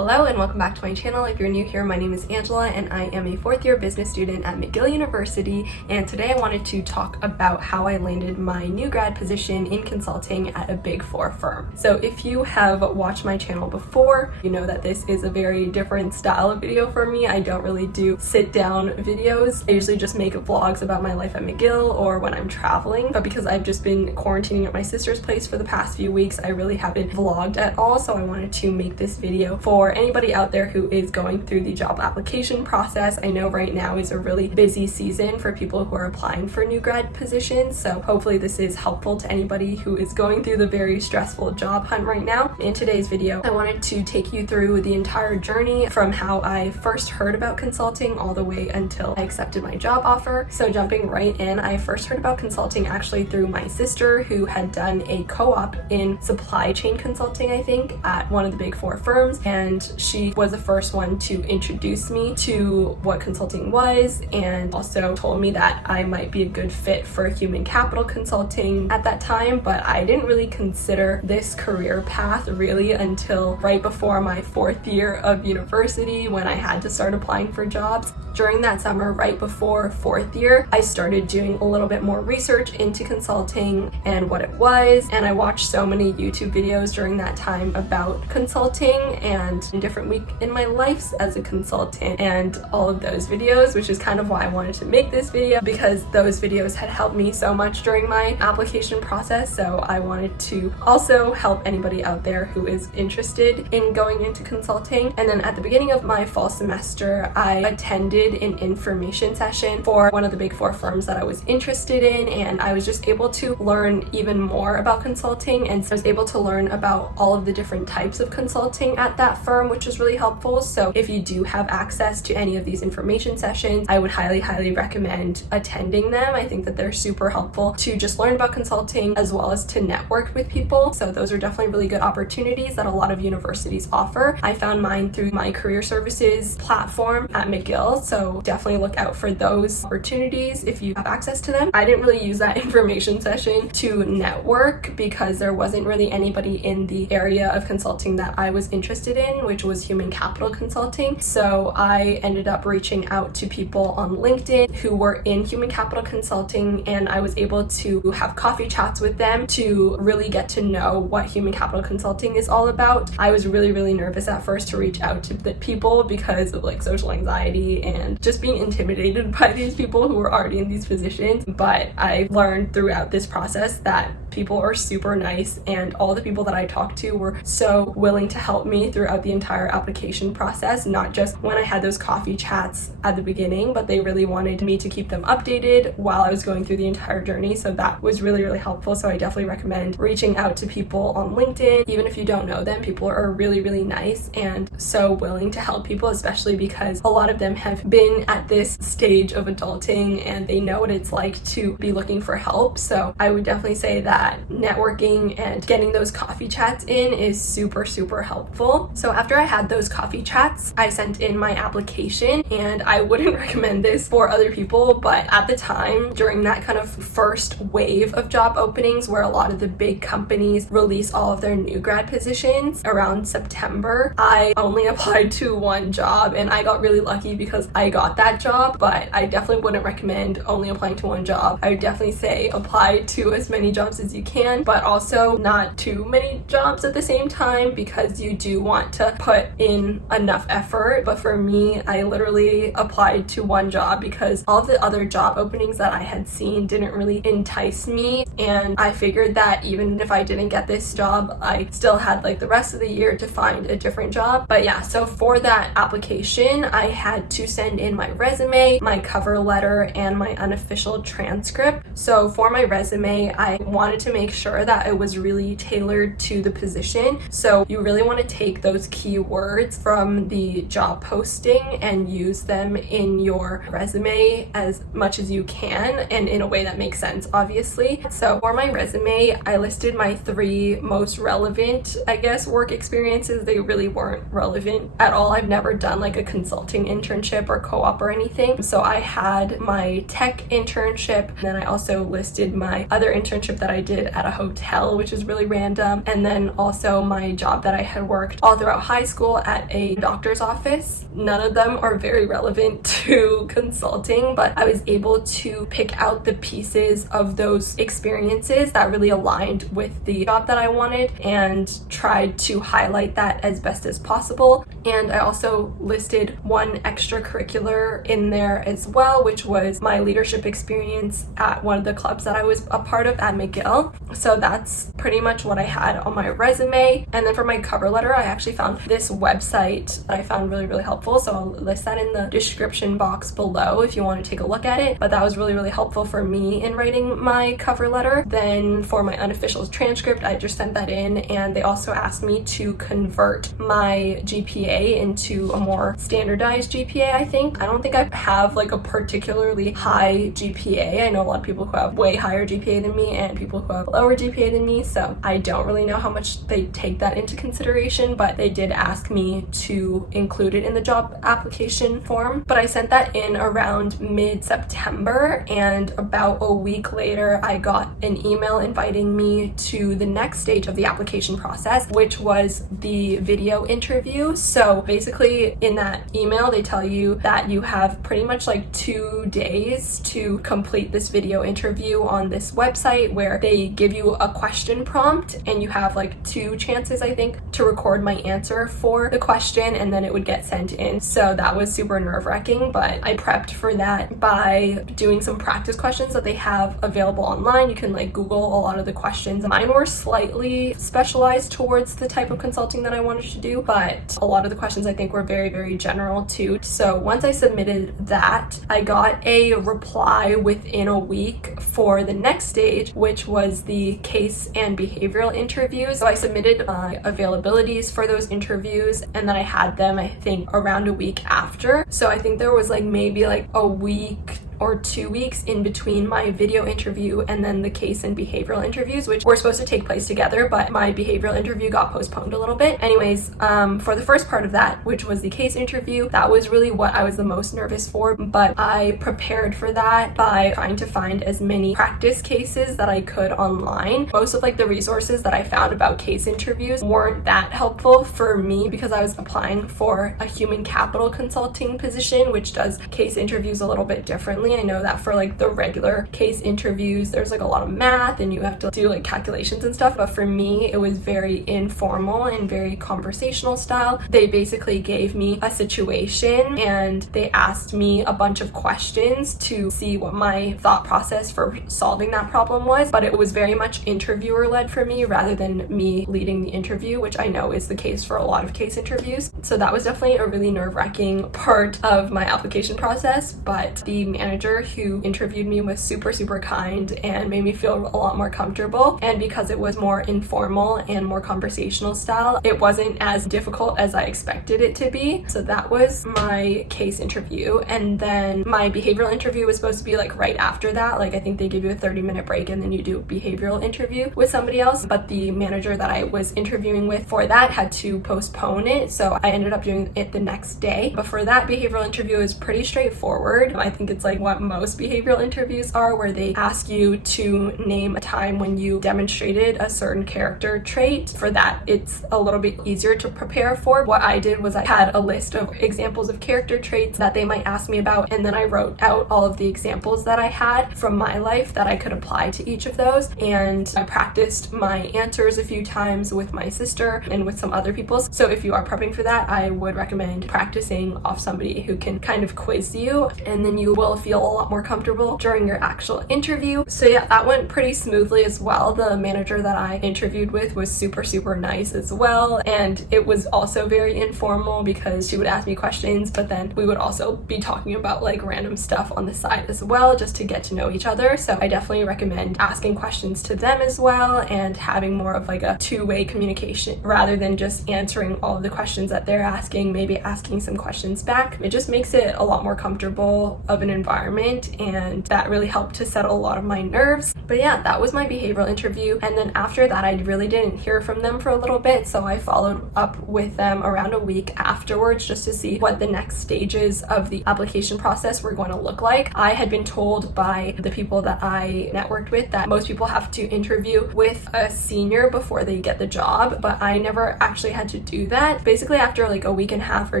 Hello and welcome back to my channel. If you're new here, my name is Angela and I am a fourth year business student at McGill University, and today I wanted to talk about how I landed my new grad position in consulting at a Big Four firm. So if you have watched my channel before, you know that this is a very different style of video for me. I don't really do sit down videos. I usually just make vlogs about my life at McGill or when I'm traveling, but because I've just been quarantining at my sister's place for the past few weeks, I really haven't vlogged at all, so I wanted to make this video for anybody out there who is going through the job application process. I know right now is a really busy season for people who are applying for new grad positions, so hopefully this is helpful to anybody who is going through the very stressful job hunt right now. In today's video, I wanted to take you through the entire journey from how I first heard about consulting all the way until I accepted my job offer. So jumping right in, I first heard about consulting actually through my sister, who had done a co-op in supply chain consulting, I think, at one of the Big Four firms, and she was the first one to introduce me to what consulting was and also told me that I might be a good fit for human capital consulting at that time, but I didn't really consider this career path really until right before my fourth year of university, when I had to start applying for jobs. During that summer, right before fourth year, I started doing a little bit more research into consulting and what it was, and I watched so many YouTube videos during that time about consulting and a different week in my life as a consultant and all of those videos, which is kind of why I wanted to make this video, because those videos had helped me so much during my application process. So I wanted to also help anybody out there who is interested in going into consulting. And then at the beginning of my fall semester, I attended an information session for one of the Big Four firms that I was interested in, and I was just able to learn even more about consulting, and so I was able to learn about all of the different types of consulting at that firm, which is really helpful. So if you do have access to any of these information sessions, I would highly recommend attending them. I think that they're super helpful to just learn about consulting as well as to network with people. So those are definitely really good opportunities that a lot of universities offer. I found mine through my career services platform at McGill, so definitely look out for those opportunities if you have access to them. I didn't really use that information session to network because there wasn't really anybody in the area of consulting that I was interested in, which was human capital consulting. So I ended up reaching out to people on LinkedIn who were in human capital consulting, and I was able to have coffee chats with them to really get to know what human capital consulting is all about. I was really nervous at first to reach out to the people because of like social anxiety and just being intimidated by these people who were already in these positions, but I learned throughout this process that people are super nice, and all the people that I talked to were so willing to help me throughout the entire application process, not just when I had those coffee chats at the beginning, but they really wanted me to keep them updated while I was going through the entire journey. So that was really helpful. So I definitely recommend reaching out to people on LinkedIn. Even if you don't know them, people are really nice and so willing to help people, especially because a lot of them have been at this stage of adulting and they know what it's like to be looking for help. So I would definitely say that networking and getting those coffee chats in is super helpful. So after I had those coffee chats, I sent in my application, and I wouldn't recommend this for other people, but at the time, during that kind of first wave of job openings where a lot of the big companies release all of their new grad positions around September, I only applied to one job, and I got really lucky because I got that job, but I definitely wouldn't recommend only applying to one job. I would definitely say apply to as many jobs as you can, but also not too many jobs at the same time, because you do want to put in enough effort. But for me, I literally applied to one job because all of the other job openings that I had seen didn't really entice me, and I figured that even if I didn't get this job, I still had like the rest of the year to find a different job. But yeah, so for that application, I had to send in my resume, my cover letter, and my unofficial transcript. So for my resume, I wanted to make sure that it was really tailored to the position. So you really want to take those keywords from the job posting and use them in your resume as much as you can, and in a way that makes sense, obviously. So for my resume, I listed my 3 most relevant, I guess, work experiences. They really weren't relevant at all. I've never done like a consulting internship or co-op or anything. So I had my tech internship, and then I also listed my other internship that I did at a hotel, which is really random, and then also my job that I had worked all throughout throughout high school at a doctor's office. None of them are very relevant to consulting, but I was able to pick out the pieces of those experiences that really aligned with the job that I wanted and tried to highlight that as best as possible. And I also listed one extracurricular in there as well, which was my leadership experience at one of the clubs that I was a part of at McGill. So that's pretty much what I had on my resume. And then for my cover letter, I actually found this website that I found really helpful. So I'll list that in the description box below if you want to take a look at it. But that was really helpful for me in writing my cover letter. Then for my unofficial transcript, I just sent that in, and they also asked me to convert my GPA into a more standardized GPA, I think. I don't think I have like a particularly high GPA. I know a lot of people who have way higher GPA than me and people who have lower GPA than me, so I don't really know how much they take that into consideration, but they did ask me to include it in the job application form. But I sent that in around mid-September, and about a week later I got an email inviting me to the next stage of the application process, which was the video interview. So basically in that email they tell you that you have pretty much like 2 days to complete this video interview on this website, where they give you a question prompt and you have like 2 chances, I think, to record my answer for the question, and then it would get sent in. So that was super nerve-wracking, but I prepped for that by doing some practice questions that they have available online. You can like Google a lot of the questions. Mine were slightly specialized towards the type of consulting that I wanted to do, but a lot of the questions I think were very general too. So once I submitted that, I got a reply within a week for the next stage, which was the case and behavioral interviews. So I submitted my availabilities for those interviews, and then I had them, I think, around a week after. So I think there was like maybe like a week or 2 weeks in between my video interview and then the case and behavioral interviews, which were supposed to take place together, but my behavioral interview got postponed a little bit. Anyways, for the first part of that, which was the case interview, that was really what I was the most nervous for, but I prepared for that by trying to find as many practice cases that I could online. Most of like the resources that I found about case interviews weren't that helpful for me because I was applying for a human capital consulting position, which does case interviews a little bit differently. I know that for like the regular case interviews, there's like a lot of math and you have to do like calculations and stuff, but for me it was very informal and very conversational style. They basically gave me a situation and they asked me a bunch of questions to see what my thought process for solving that problem was, but it was very much interviewer led for me rather than me leading the interview, which I know is the case for a lot of case interviews. So that was definitely a really nerve-wracking part of my application process, but the manager who interviewed me was super kind and made me feel a lot more comfortable. And because it was more informal and more conversational style, it wasn't as difficult as I expected it to be. So that was my case interview. And then my behavioral interview was supposed to be like right after that. Like I think they give you a 30-minute break and then you do a behavioral interview with somebody else. But the manager that I was interviewing with for that had to postpone it. So I ended up doing it the next day. But for that behavioral interview, it was pretty straightforward. I think it's like what most behavioral interviews are, where they ask you to name a time when you demonstrated a certain character trait. For that, it's a little bit easier to prepare for. What I did was I had a list of examples of character traits that they might ask me about, and then I wrote out all of the examples that I had from my life that I could apply to each of those, and I practiced my answers a few times with my sister and with some other people. So if you are prepping for that, I would recommend practicing off somebody who can kind of quiz you, and then you will feel a lot more comfortable during your actual interview. So yeah, that went pretty smoothly as well. The manager that I interviewed with was super nice as well, and it was also very informal because she would ask me questions, but then we would also be talking about like random stuff on the side as well, just to get to know each other. So I definitely recommend asking questions to them as well and having more of like a two-way communication rather than just answering all of the questions that they're asking, maybe asking some questions back. It just makes it a lot more comfortable of an environment environment, and that really helped to settle a lot of my nerves. But yeah, that was my behavioral interview, and then after that I really didn't hear from them for a little bit, so I followed up with them around a week afterwards just to see what the next stages of the application process were going to look like. I had been told by the people that I networked with that most people have to interview with a senior before they get the job, but I never actually had to do that. Basically after like a week and a half or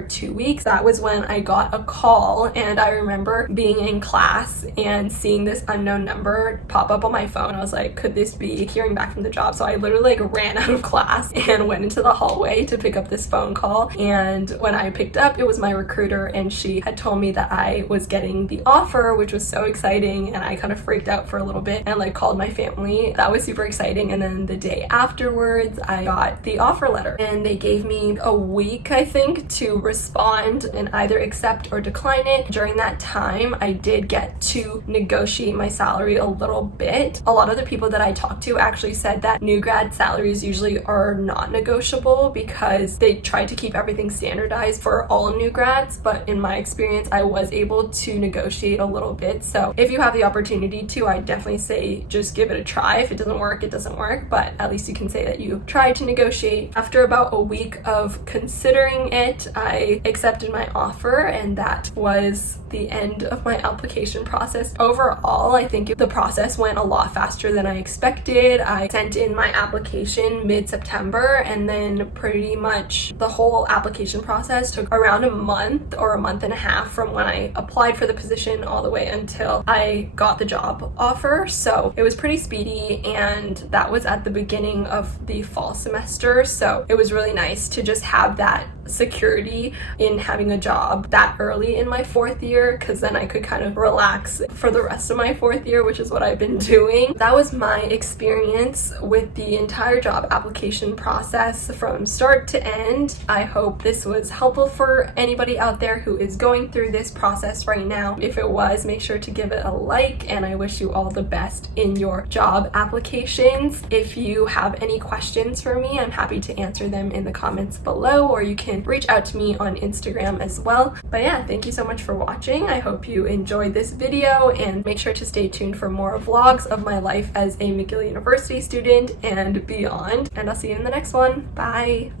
2 weeks, that was when I got a call, and I remember being in class and seeing this unknown number pop up on my phone. I was like, could this be hearing back from the job? So I literally like ran out of class and went into the hallway to pick up this phone call, and when I picked up, it was my recruiter, and she had told me that I was getting the offer, which was so exciting, and I kind of freaked out for a little bit and like called my family. That was super exciting. And then the day afterwards I got the offer letter, and they gave me a week, I think, to respond and either accept or decline it. During that time I did get to negotiate my salary a little bit. A lot of the people that I talked to actually said that new grad salaries usually are not negotiable because they try to keep everything standardized for all new grads, but in my experience I was able to negotiate a little bit. So if you have the opportunity to, I definitely say just give it a try. If it doesn't work, it doesn't work, but at least you can say that you tried to negotiate. After about a week of considering it, I accepted my offer, and that was the end of my application process. Overall, I think the process went a lot faster than I expected. I sent in my application mid-September, and then pretty much the whole application process took around a month or a month and a half from when I applied for the position all the way until I got the job offer. So it was pretty speedy, and that was at the beginning of the fall semester. So it was really nice to just have that security in having a job that early in my 4th year, because then I could kind of relax for the rest of my 4th year, which is what I've been doing. That was my experience with the entire job application process from start to end. I hope this was helpful for anybody out there who is going through this process right now. If it was, make sure to give it a like, and I wish you all the best in your job applications. If you have any questions for me, I'm happy to answer them in the comments below, or you can reach out to me on Instagram as well. But yeah, thank you so much for watching. I hope you enjoyed this video, and make sure to stay tuned for more vlogs of my life as a McGill University student and beyond. And I'll see you in the next one. Bye!